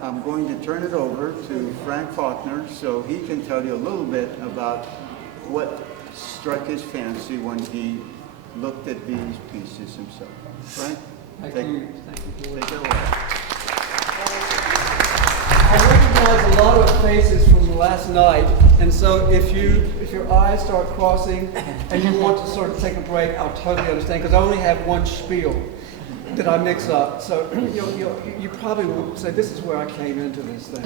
I'm going to turn it over to Frank Faulkner so he can tell you a little bit about what struck his fancy when he looked at these pieces himself. Frank? Thank you, George. Take it away. I recognize a lot of faces from last night, and so if your eyes start crossing and you want to sort of take a break, I'll totally understand, because I only have one spiel that I mix up. So you probably will say, this is where I came into this thing.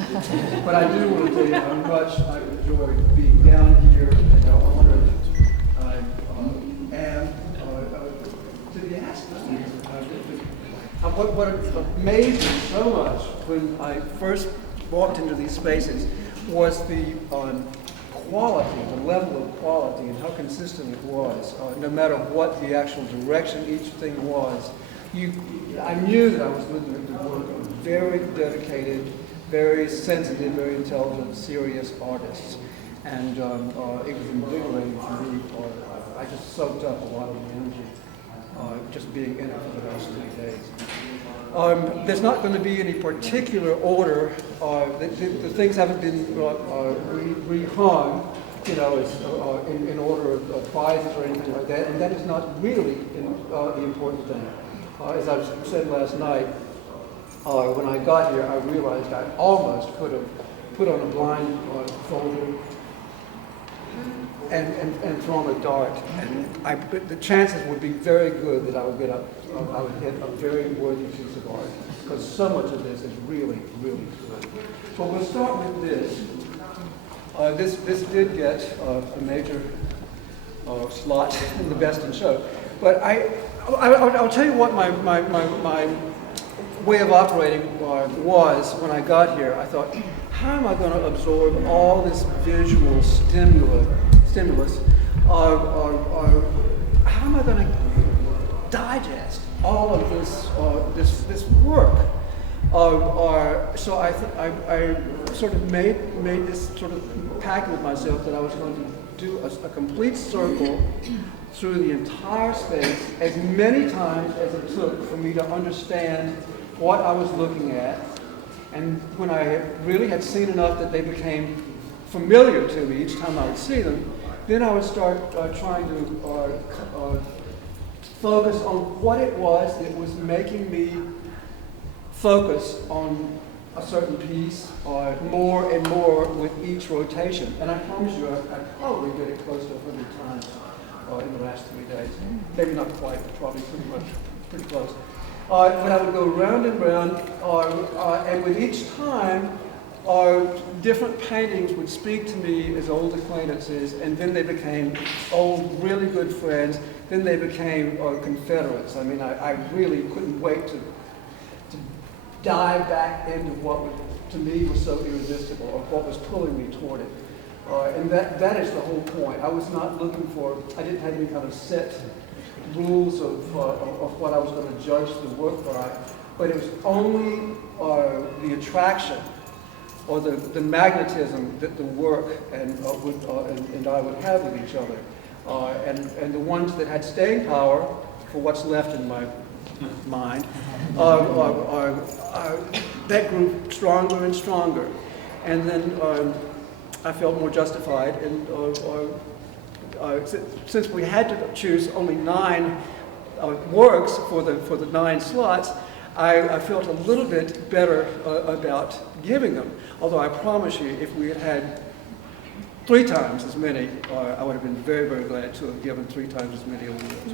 But I do want to tell you how much I enjoyed being down here and how honored I am to be asked this. What amazed me so much when I first walked into these spaces was the quality, the level of quality, and how consistent it was. No matter what the actual direction each thing was, I knew that I was looking at the work of very dedicated, very sensitive, very intelligent, serious artists. And it was invigorating for me. I just soaked up a lot of the energy just being in it for the last 3 days. There's not going to be any particular order. The things haven't been rehung, in order of prizes or anything like that, and that is not really the important thing. As I said last night, when I got here, I realized I almost could have put on a blindfold and thrown a dart, and the chances would be very good that I would hit a very worthy piece of art, because so much of this is really, really good. But we'll start with this. This did get a major slot in the Best in Show, but I'll tell you what my way of operating was when I got here. I thought, how am I going to absorb all this visual stimulus? How am I going to digest all of this work? So I sort of made this sort of pact with myself that I was going to do a complete circle through the entire space as many times as it took for me to understand what I was looking at. And when I really had seen enough that they became familiar to me each time I would see them, then I would start trying to focus on what it was that was making me focus on a certain piece more and more with each rotation. And I promise you, I probably did it close to 100 times in the last 3 days. Maybe not quite, but probably pretty close. But I would go round and round, and with each time, different paintings would speak to me as old acquaintances, and then they became old, really good friends. Then they became Confederates. I mean, I really couldn't wait to dive back into what to me was so irresistible, or what was pulling me toward it. And that is the whole point. I was not looking for, I didn't have any kind of set rules of what I was going to judge the work by, but it was only the attraction or the magnetism that the work and I would have with each other. And the ones that had staying power, for what's left in my mind, that grew stronger and stronger. And then I felt more justified, and since we had to choose only 9 works for the 9 slots, I felt a little bit better about giving them. Although I promise you, if we had had 3 times as many, I would have been very, very glad to have given 3 times as many awards.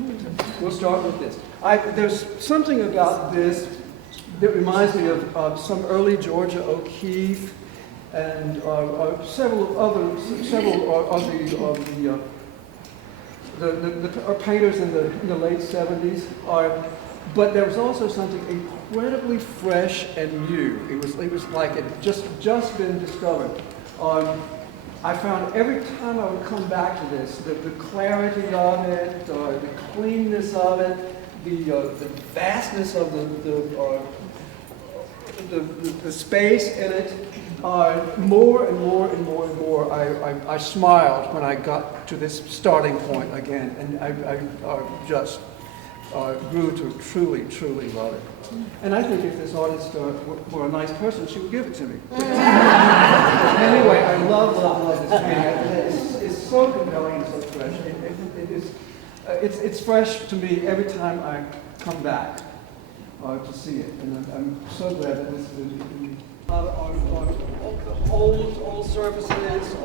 We'll start with this. There's something about this that reminds me of some early Georgia O'Keeffe and several of the painters in the late 70s. But there was also something incredibly fresh and new. It was like it had just been discovered. I found every time I would come back to this, the clarity of it, the cleanness of it, the vastness of the space in it, more and more and more and more, I smiled when I got to this starting point again, and I just grew to truly, truly love it. And I think if this artist were a nice person, she would give it to me. Anyway, I love this painting. It's so compelling and so fresh. It's fresh to me every time I come back to see it. And I'm so glad that this is old surfaces,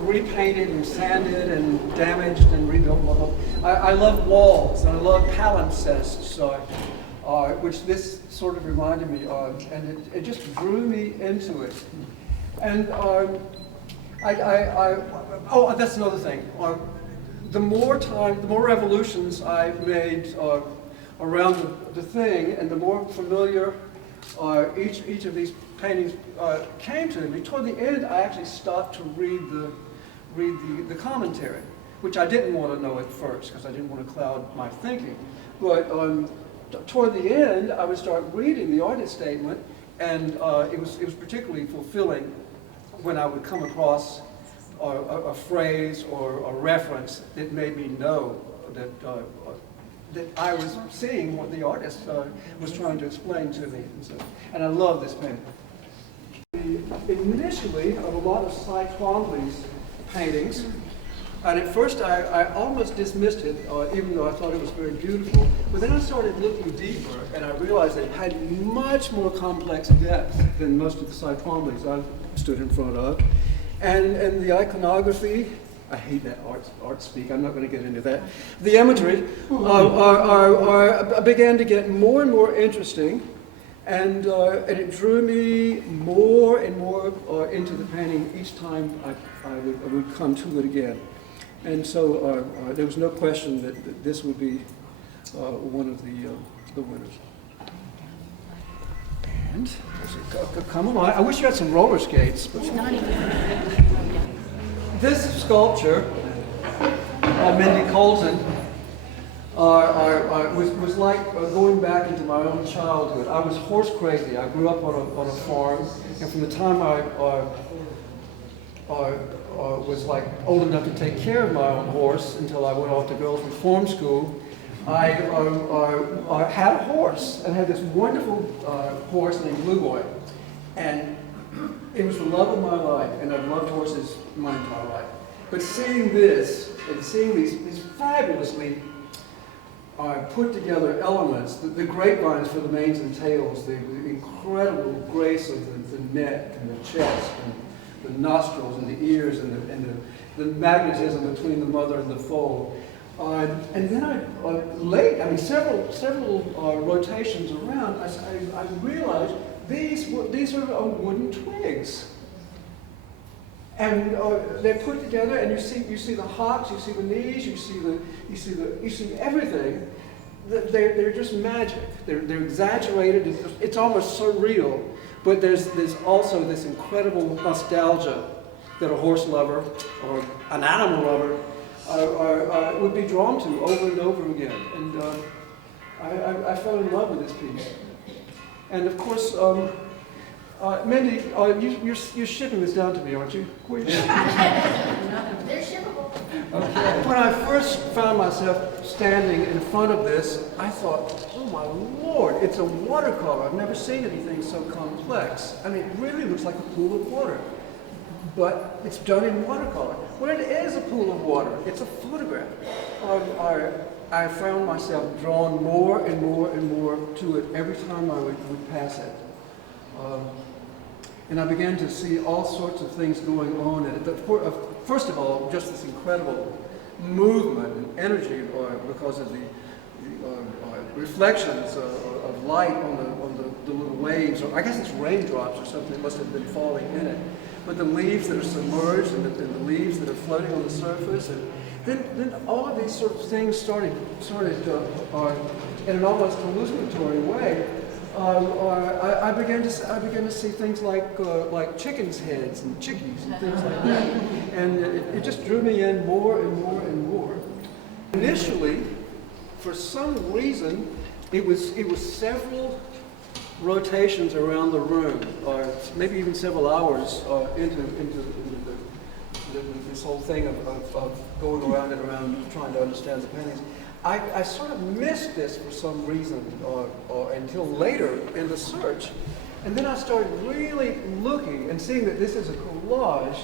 repainted and sanded and damaged and rebuilt. I love walls and I love palimpsests, which this sort of reminded me of, and it just drew me into it. And oh, that's another thing. The more revolutions I made around the thing, and the more familiar each of these paintings came to me. Toward the end, I actually stopped to read the commentary, which I didn't want to know at first because I didn't want to cloud my thinking. But toward the end, I would start reading the artist statement, and it was particularly fulfilling when I would come across a phrase or a reference that made me know that I was seeing what the artist was trying to explain to me. And I love this painting. Initially, of a lot of Cy Twombly's paintings, and at first I almost dismissed it, even though I thought it was very beautiful. But then I started looking deeper, and I realized that it had much more complex depth than most of the Cy Twomblys I've stood in front of. And the iconography, I hate that art speak, I'm not going to get into that. The imagery began to get more and more interesting, and it drew me more and more into the painting each time I would come to it again. And so there was no question that this would be one of the winners. And come along. I wish you had some roller skates. But this sculpture, Mindy Colson, was like going back into my own childhood. I was horse crazy. I grew up on a farm, and from the time I was like old enough to take care of my own horse until I went off to girls' reform school, I had a horse, and I had this wonderful horse named Blue Boy, and it was the love of my life, and I've loved horses my entire life. But seeing this, and seeing these fabulously put together elements, the grapevines for the manes and tails, the incredible grace of the neck and the chest, and the nostrils and the ears, and the magnetism between the mother and the foal. And then several rotations around, I realized these are wooden twigs, and they're put together, and you see the hocks, you see the knees, you see everything. They're just magic. They're exaggerated. It's almost surreal, but there's also this incredible nostalgia that a horse lover or an animal lover would be drawn to over and over again. And I fell in love with this piece. And of course, Mindy, you're shipping this down to me, aren't you? They're shippable. Okay. When I first found myself standing in front of this, I thought, oh my Lord, it's a watercolor. I've never seen anything so complex. I mean, it really looks like a pool of water. But it's done in watercolor. Well, it is a pool of water. It's a photograph. I found myself drawn more and more and more to it every time I would pass it. And I began to see all sorts of things going on in it. First of all, just this incredible movement and energy because of the reflections of light on the little waves, or I guess it's raindrops or something that must have been falling in it. But the leaves that are submerged and the leaves that are floating on the surface, and then all of these sort of things started in an almost hallucinatory way. I began to see things like chickens' heads and chickies and things like that, and it just drew me in more and more and more. Initially, for some reason, it was several rotations around the room, or maybe even several hours into this whole thing of going around and around trying to understand the paintings. I sort of missed this for some reason, or until later in the search. And then I started really looking and seeing that this is a collage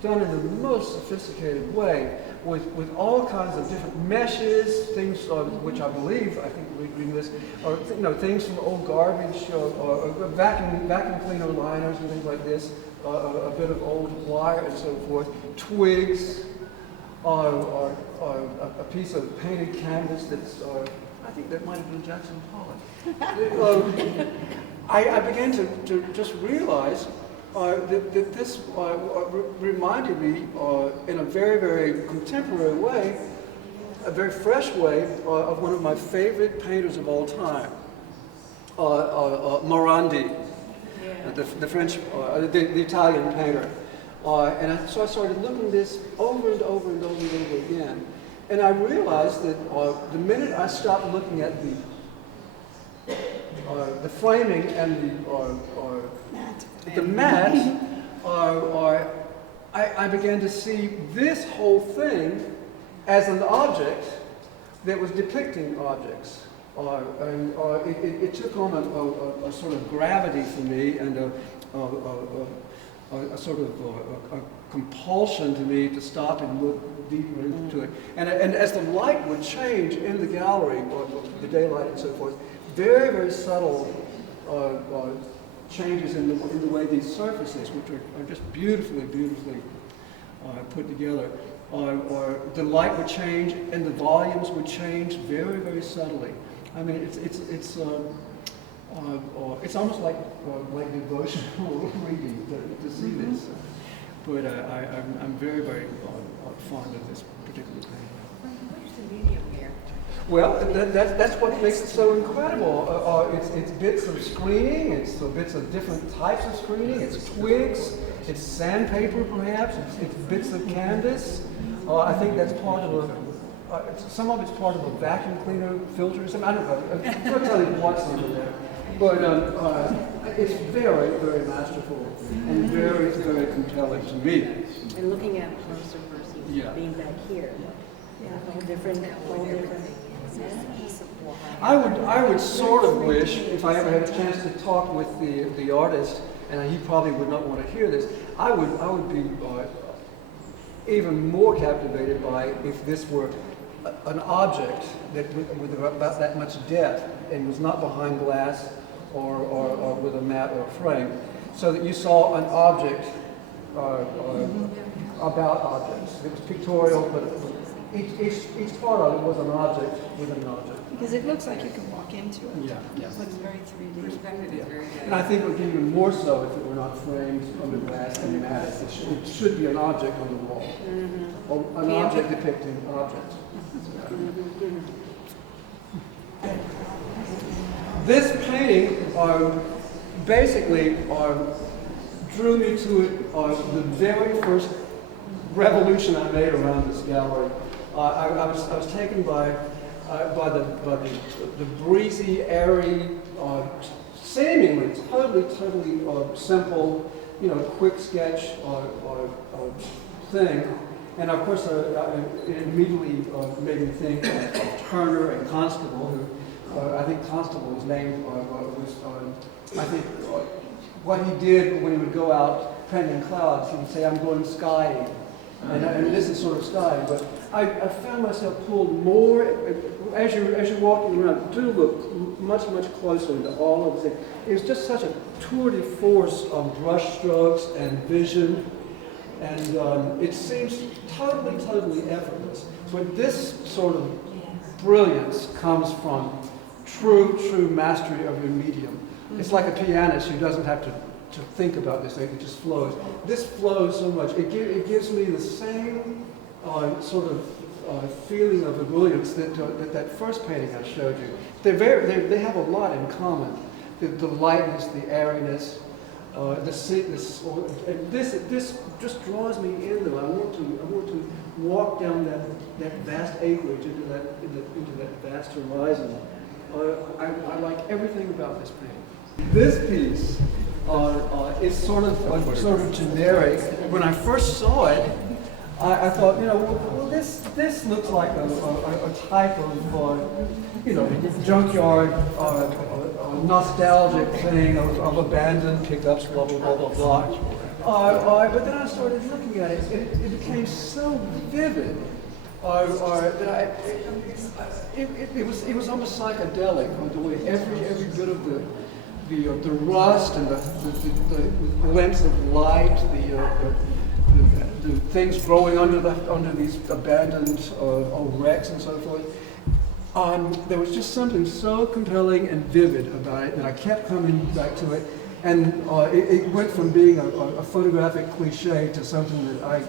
done in the most sophisticated way with all kinds of different meshes, things which I believe, I think reading this, are things from old garbage, or vacuum cleaner liners and things like this, a bit of old wire and so forth, twigs, or a piece of painted canvas that's, I think that might have been Jackson Pollock. I began to just realize that this reminded me in a very, very contemporary way, a very fresh way, of one of my favorite painters of all time, Morandi, the French, the Italian painter. So I started looking at this over and over and over and over again. And I realized that the minute I stopped looking at the framing and the mat, I began to see this whole thing as an object that was depicting objects. And it took on a sort of gravity for me, and a sort of a compulsion to me to stop and look deeper into it. And as the light would change in the gallery, or the daylight and so forth, very, very subtle changes in the way these surfaces, which are just beautifully, beautifully put together, or the light would change and the volumes would change very, very subtly. I mean, it's almost like devotional reading to see this. But I'm very, very fond of this particular painting. Where's the medium here? Well, that's what makes it so incredible. It's bits of screening, it's bits of different types of screening, it's twigs, it's sandpaper perhaps, it's bits of canvas. I think that's part of some of it's part of a vacuum cleaner filter or something. I don't know. I'm not telling you what's under there. But it's very, very masterful and very, very compelling to me. And looking at it closer versus being back here. Yeah, all different. I would sort of wish, if I ever had a chance to talk with the artist, and he probably would not want to hear this, I would be even more captivated by if this were an object that with about that much depth and was not behind glass or with a mat or a frame, so that you saw an object about objects. It was pictorial, but each part of it was an object within an object. Because it looks like you can walk into it. Yeah. It looks very 3D. Perspective is very good. And I think it would be even more so if it were not framed under glass and matted. It should be an object on the wall. Or an object depicting objects. This painting basically drew me to it the very first revolution I made around this gallery. I was taken by the breezy, airy, seemingly totally simple, quick sketch thing. And of course, it immediately made me think of Turner and Constable, who I think Constable was named, I think what he did when he would go out painting clouds, he would say, "I'm going skying." And this is sort of sky, but I found myself pulled more, as you're walking around, do look much closer into all of this. It was just such a tour de force of brush strokes and vision, and it seems totally effortless. But this sort of brilliance comes from true mastery of your medium. It's like a pianist who doesn't have to think about this thing, it just flows. This flows so much. It gives me the same sort of feeling of brilliance that first painting I showed you. They have a lot in common. The lightness, the airiness, this just draws me in though. I want to walk down that vast acreage into that vast horizon. I like everything about this painting. This piece is sort of generic. When I first saw it, I thought, well, this looks like a type of, junkyard, nostalgic thing of abandoned pickups, blah, blah, blah, blah, blah. But then I started looking at it, it became so vivid that it was almost psychedelic, the way every bit of the rust and the glints of light, the things growing under these abandoned old wrecks and so forth. There was just something so compelling and vivid about it that I kept coming back to it, and it went from being a photographic cliche to something that I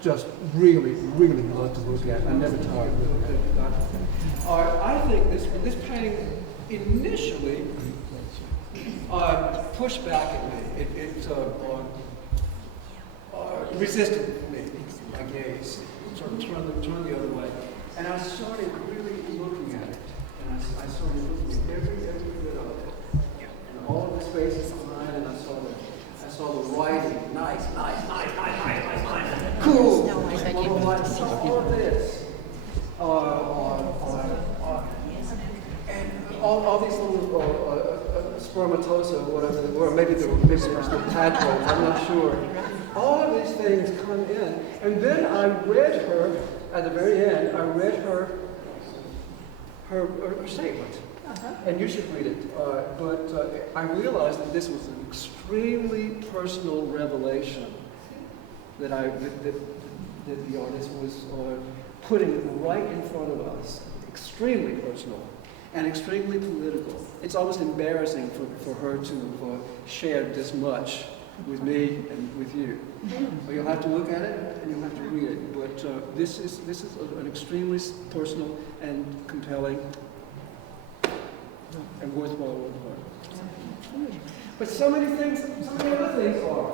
just really, really love to look at. I never tired of looking at it. I think this painting initially pushed back at me. It resisted me, my gaze, sort of turned the other way. And I started really looking at it. And I started looking at every bit of it. And all of the spaces behind it, I saw the writing. Nice. Cool. I saw all of this. And all these little spermatosa, whatever they were, maybe they were tadpoles, I'm not sure. All of these things come in. And then I read her, at the very end, I read her statement. And you should read it. But I realized that this was an extremely personal revelation that the artist was putting right in front of us. Extremely personal and extremely political. It's almost embarrassing for her to have shared this much with me and with you. But you'll have to look at it and you'll have to read it. But this is an extremely personal and compelling and worthwhile work of art. But so many other things are.